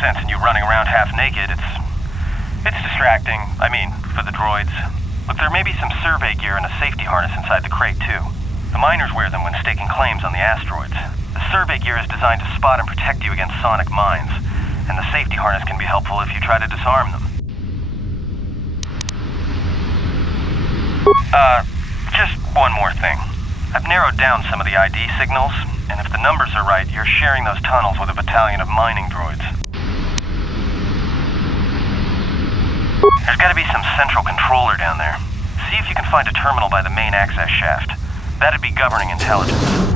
sense in you running around half naked. It's distracting. I mean, for the droids. Look, there may be some survey gear and a safety harness inside the crate, too. The miners wear them when staking claims on the asteroids. The survey gear is designed to spot and protect you against sonic mines, and the safety harness can be helpful if you try to disarm them. Just one more thing. I've narrowed down some of the ID signals, and if the numbers are right, you're sharing those tunnels with a battalion of mining droids. There's gotta be some central controller down there. See if you can find a terminal by the main access shaft. That'd be governing intelligence.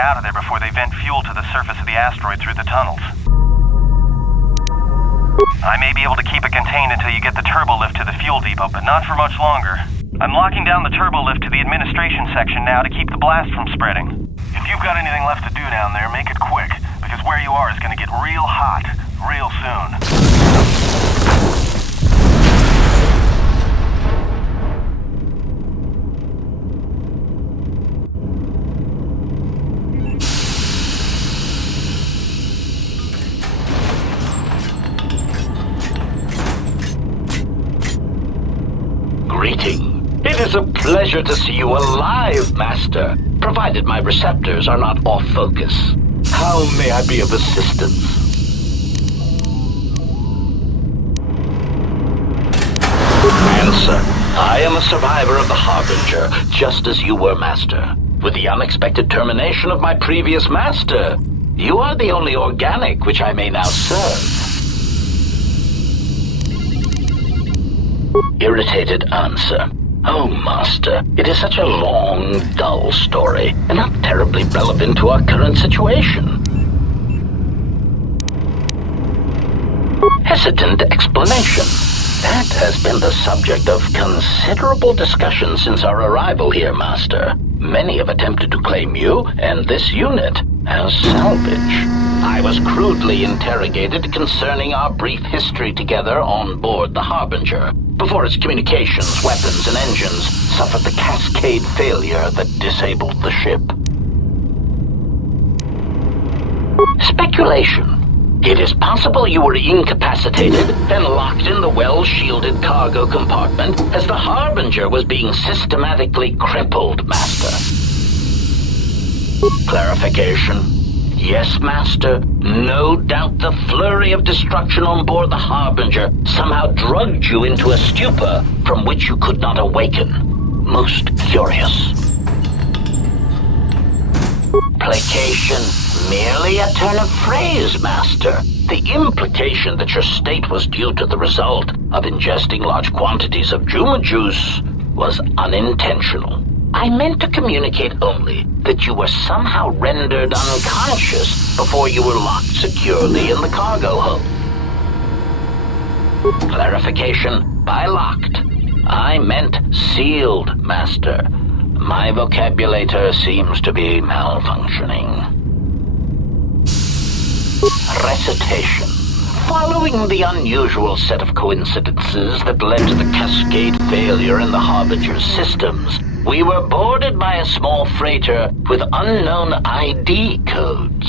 Out of there before they vent fuel to the surface of the asteroid through the tunnels. I may be able to keep it contained until you get the turbo lift to the fuel depot, but not for much longer. I'm locking down the turbo lift to the administration section now to keep the blast from spreading. If you've got anything left to do down there, make it quick, because where you are is going to get real hot real soon. It is a pleasure to see you alive, Master, provided my receptors are not off focus. How may I be of assistance? Answer. I am a survivor of the Harbinger, just as you were, Master. With the unexpected termination of my previous Master, you are the only organic which I may now serve. Irritated answer. Oh, Master, it is such a long, dull story, and not terribly relevant to our current situation. Hesitant explanation. That has been the subject of considerable discussion since our arrival here, Master. Many have attempted to claim you and this unit as salvage. I was crudely interrogated concerning our brief history together on board the Harbinger, before its communications, weapons, and engines suffered the cascade failure that disabled the ship. Speculation. It is possible you were incapacitated and locked in the well-shielded cargo compartment as the Harbinger was being systematically crippled, Master. Clarification. Yes, Master. No doubt the flurry of destruction on board the Harbinger somehow drugged you into a stupor from which you could not awaken. Most curious. Placation. Merely a turn of phrase, Master. The implication that your state was due to the result of ingesting large quantities of Juma juice was unintentional. I meant to communicate only that you were somehow rendered unconscious before you were locked securely in the cargo hold. Clarification, by locked, I meant sealed, Master. My vocabulator seems to be malfunctioning. Recitation. Following the unusual set of coincidences that led to the cascade failure in the Harbinger's systems, we were boarded by a small freighter with unknown ID codes.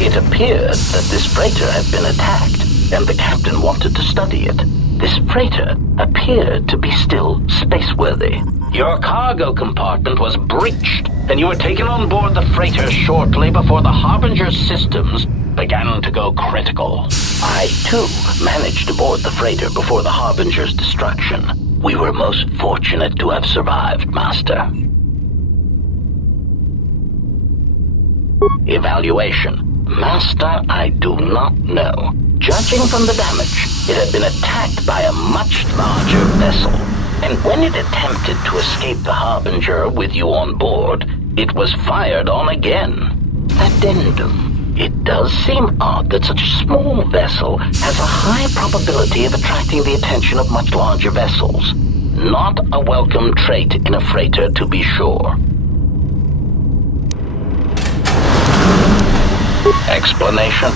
It appeared that this freighter had been attacked, and the captain wanted to study it. This freighter appeared to be still spaceworthy. Your cargo compartment was breached, and you were taken on board the freighter shortly before the Harbinger's systems began to go critical. I, too, managed to board the freighter before the Harbinger's destruction. We were most fortunate to have survived, Master. Evaluation. Master, I do not know. Judging from the damage, it had been attacked by a much larger vessel. And when it attempted to escape the Harbinger with you on board, it was fired on again. Addendum. It does seem odd that such a small vessel has a high probability of attracting the attention of much larger vessels. Not a welcome trait in a freighter, to be sure. Explanation.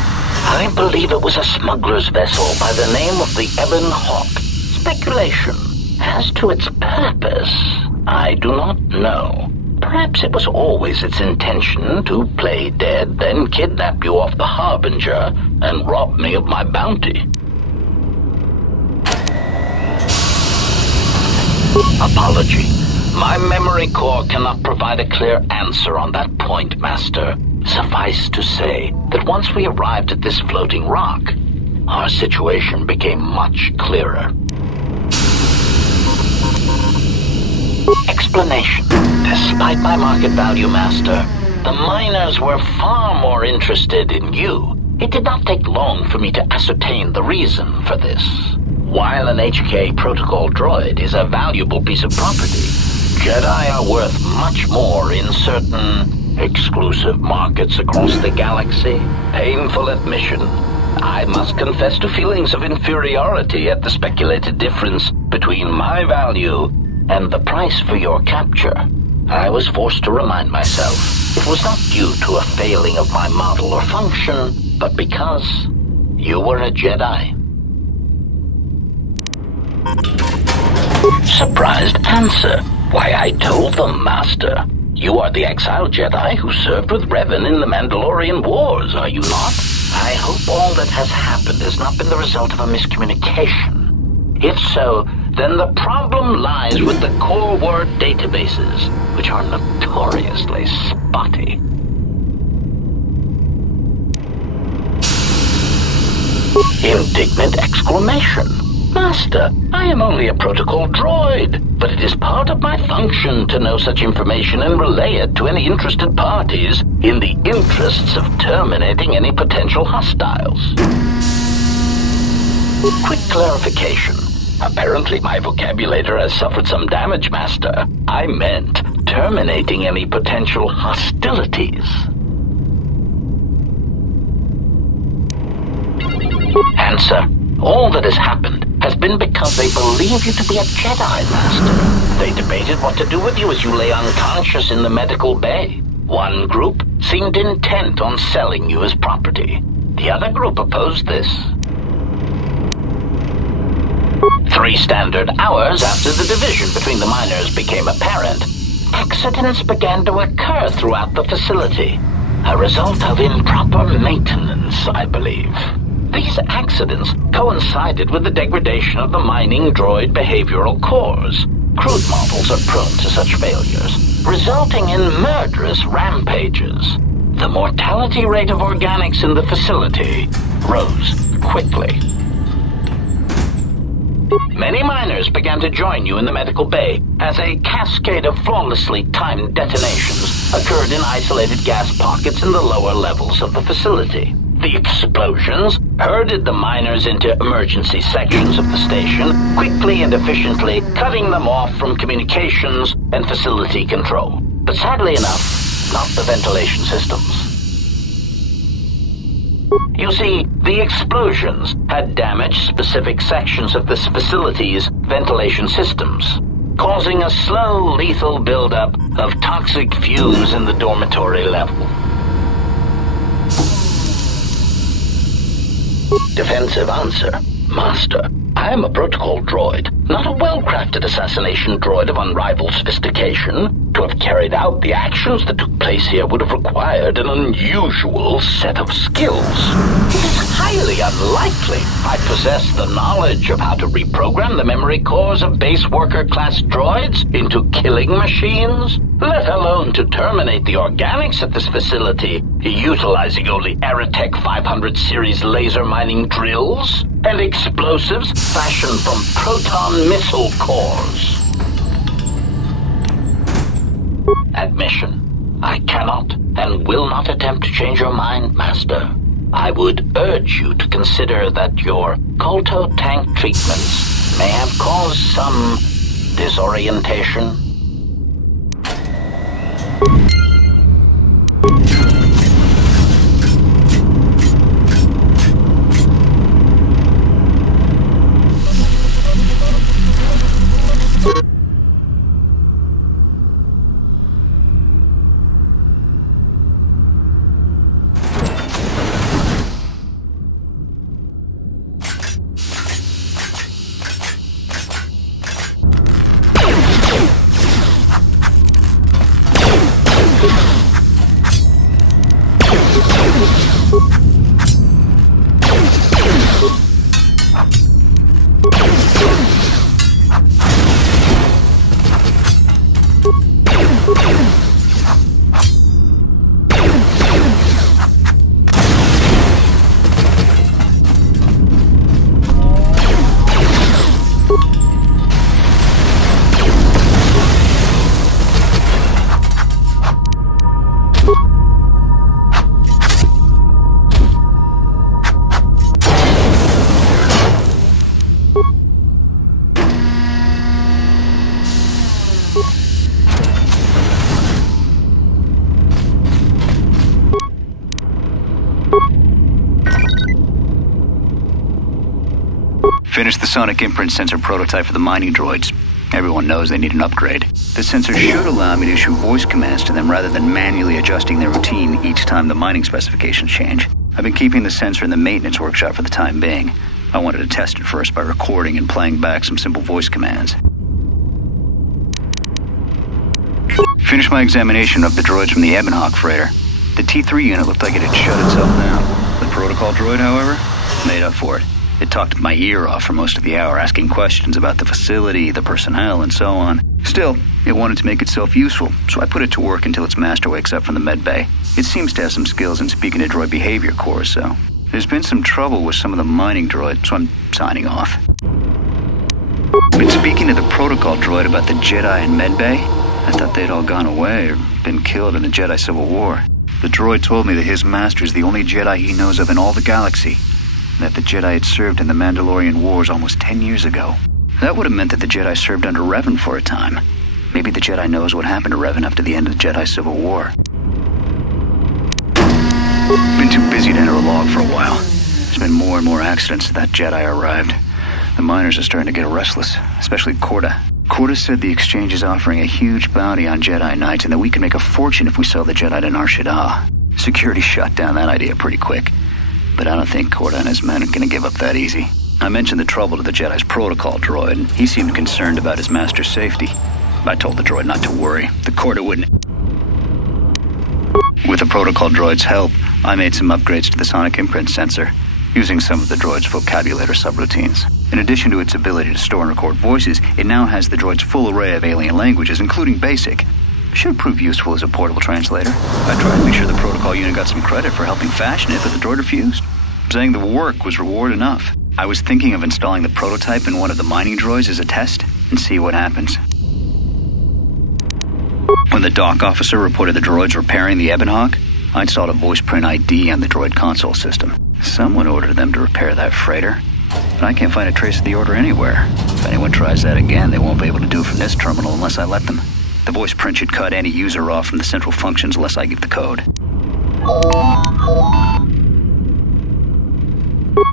I believe it was a smuggler's vessel by the name of the Ebon Hawk. Speculation. As to its purpose, I do not know. Perhaps it was always its intention to play dead, then kidnap you off the Harbinger and rob me of my bounty. Apology. My memory core cannot provide a clear answer on that point, Master. Suffice to say that once we arrived at this floating rock, our situation became much clearer. Explanation. Despite my market value, Master, the miners were far more interested in you. It did not take long for me to ascertain the reason for this. While an HK-Protocol Droid is a valuable piece of property, Jedi are worth much more in certain exclusive markets across the galaxy. Painful admission. I must confess to feelings of inferiority at the speculated difference between my value and the price for your capture. I was forced to remind myself it was not due to a failing of my model or function, but because you were a Jedi. Surprised answer. Why, I told them, Master. You are the exiled Jedi who served with Revan in the Mandalorian Wars, are you not? I hope all that has happened has not been the result of a miscommunication. If so, then the problem lies with the KotOR databases, which are notoriously spotty. Indignant exclamation. Master, I am only a protocol droid, but it is part of my function to know such information and relay it to any interested parties in the interests of terminating any potential hostiles. Quick clarification. Apparently my vocabulator has suffered some damage, Master. I meant terminating any potential hostilities. Answer. All that has happened has been because they believe you to be a Jedi, Master. They debated what to do with you as you lay unconscious in the medical bay. One group seemed intent on selling you as property. The other group opposed this. 3 standard hours after the division between the miners became apparent, accidents began to occur throughout the facility. A result of improper maintenance, I believe. These accidents coincided with the degradation of the mining droid behavioral cores. Crude models are prone to such failures, resulting in murderous rampages. The mortality rate of organics in the facility rose quickly. Many miners began to join you in the medical bay as a cascade of flawlessly timed detonations occurred in isolated gas pockets in the lower levels of the facility. The explosions herded the miners into emergency sections of the station, quickly and efficiently cutting them off from communications and facility control. But sadly enough, not the ventilation systems. You see, the explosions had damaged specific sections of this facility's ventilation systems, causing a slow, lethal buildup of toxic fumes in the dormitory level. Defensive answer. Master, I am a protocol droid, not a well-crafted assassination droid of unrivaled sophistication. To have carried out the actions that took place here would have required an unusual set of skills. It is highly unlikely I possess the knowledge of how to reprogram the memory cores of base worker-class droids into killing machines, let alone to terminate the organics at this facility, utilizing only Aerotech 500 series laser mining drills and explosives fashioned from proton missile cores. Admission. I cannot and will not attempt to change your mind, Master. I would urge you to consider that your KotOR tank treatments may have caused some disorientation. Finished the sonic imprint sensor prototype for the mining droids. Everyone knows they need an upgrade. The sensor should allow me to issue voice commands to them rather than manually adjusting their routine each time the mining specifications change. I've been keeping the sensor in the maintenance workshop for the time being. I wanted to test it first by recording and playing back some simple voice commands. Finished my examination of the droids from the Ebonhawk freighter. The T3 unit looked like it had shut itself down. The protocol droid, however, made up for it. It talked my ear off for most of the hour, asking questions about the facility, the personnel, and so on. Still, it wanted to make itself useful, so I put it to work until its master wakes up from the med bay. It seems to have some skills in speaking to droid behavior cores, so there's been some trouble with some of the mining droids, so I'm signing off. Been speaking to the protocol droid about the Jedi in med bay. I thought they'd all gone away or been killed in the Jedi Civil War. The droid told me that his master is the only Jedi he knows of in all the galaxy, that the Jedi had served in the Mandalorian Wars almost 10 years ago. That would have meant that the Jedi served under Revan for a time. Maybe the Jedi knows what happened to Revan after the end of the Jedi Civil War. Been too busy to enter a log for a while. There's been more and more accidents since that Jedi arrived. The miners are starting to get restless, especially KotOR. KotOR said the exchange is offering a huge bounty on Jedi Knights and that we can make a fortune if we sell the Jedi to Nar Shaddaa. Security shot down that idea pretty quick. But I don't think KotOR and his men are going to give up that easy. I mentioned the trouble to the Jedi's protocol droid, and he seemed concerned about his master's safety. I told the droid not to worry. The KotOR wouldn't. With the protocol droid's help, I made some upgrades to the sonic imprint sensor, using some of the droid's vocabulator subroutines. In addition to its ability to store and record voices, it now has the droid's full array of alien languages, including Basic. Should prove useful as a portable translator. I tried to make sure the protocol unit got some credit for helping fashion it, but the droid refused, saying the work was reward enough. I was thinking of installing the prototype in one of the mining droids as a test and see what happens. When the dock officer reported the droids repairing the Ebonhawk, I installed a voice print ID on the droid console system. Someone ordered them to repair that freighter, but I can't find a trace of the order anywhere. If anyone tries that again, they won't be able to do it from this terminal unless I let them. The voice print should cut any user off from the central functions unless I give the code.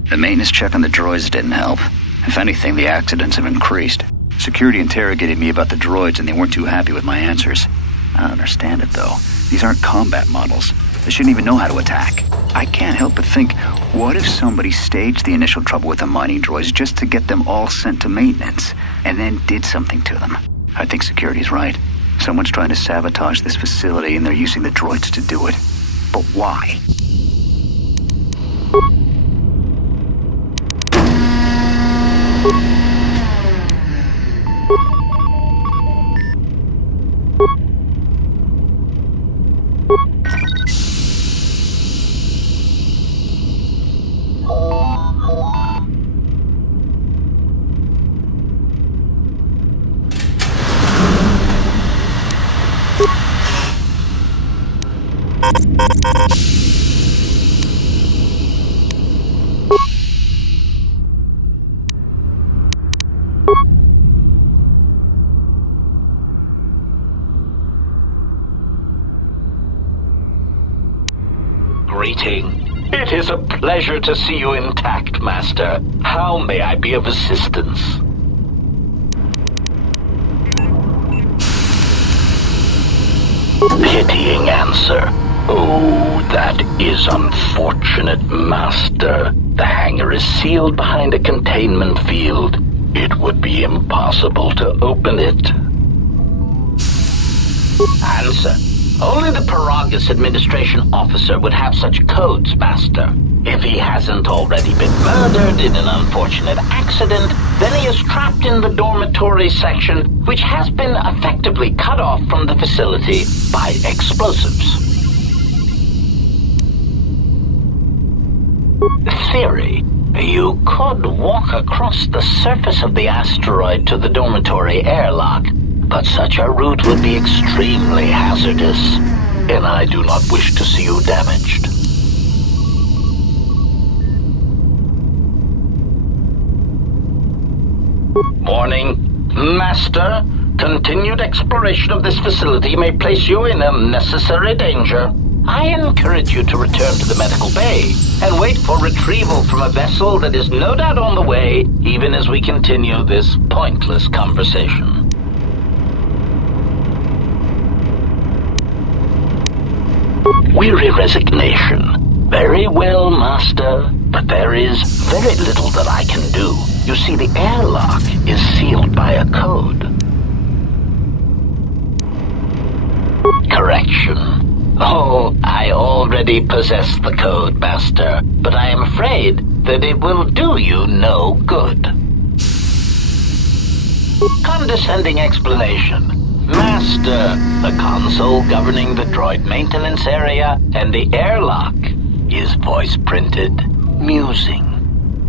The maintenance check on the droids didn't help. If anything, the accidents have increased. Security interrogated me about the droids and they weren't too happy with my answers. I don't understand it, though. These aren't combat models. They shouldn't even know how to attack. I can't help but think, what if somebody staged the initial trouble with the mining droids just to get them all sent to maintenance, and then did something to them? I think security's right. Someone's trying to sabotage this facility and they're using the droids to do it. But why? Greeting. It is a pleasure to see you intact, Master. How may I be of assistance? Pitying answer. Oh, that is unfortunate, Master. The hangar is sealed behind a containment field. It would be impossible to open it. Answer. Only the Peragus administration officer would have such codes, Master. If he hasn't already been murdered in an unfortunate accident, then he is trapped in the dormitory section, which has been effectively cut off from the facility by explosives. Theory. You could walk across the surface of the asteroid to the dormitory airlock, but such a route would be extremely hazardous, and I do not wish to see you damaged. Morning, Master. Continued exploration of this facility may place you in unnecessary danger. I encourage you to return to the medical bay and wait for retrieval from a vessel that is no doubt on the way, even as we continue this pointless conversation. Weary resignation. Very well, Master, but there is very little that I can do. You see, the airlock is sealed by a code. Correction. Oh, I already possess the code, Master, but I am afraid that it will do you no good. Condescending explanation. Master, the console governing the droid maintenance area and the airlock is voice-printed musing.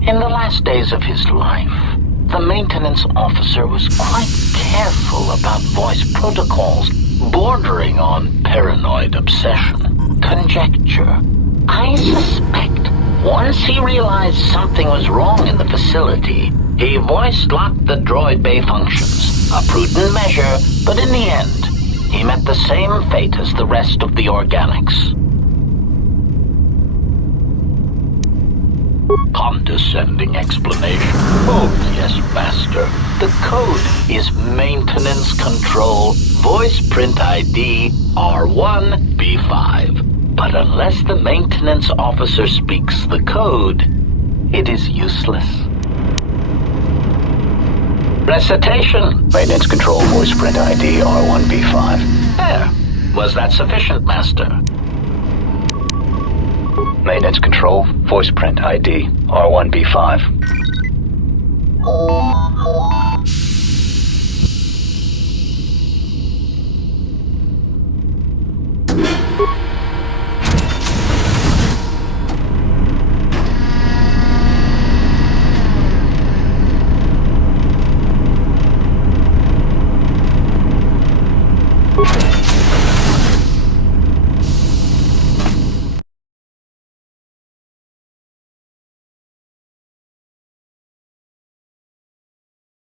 In the last days of his life, the maintenance officer was quite careful about voice protocols, bordering on paranoid obsession. Conjecture. I suspect once he realized something was wrong in the facility, he voice-locked the droid bay functions. A prudent measure, but in the end, he met the same fate as the rest of the organics. Condescending explanation. Oh, yes, Master. The code is Maintenance Control Voice Print ID R1B5. But unless the maintenance officer speaks the code, it is useless. Recitation. Maintenance Control Voice Print ID R1B5. There. Was that sufficient, Master? Maintenance Control Voice Print ID R1B5.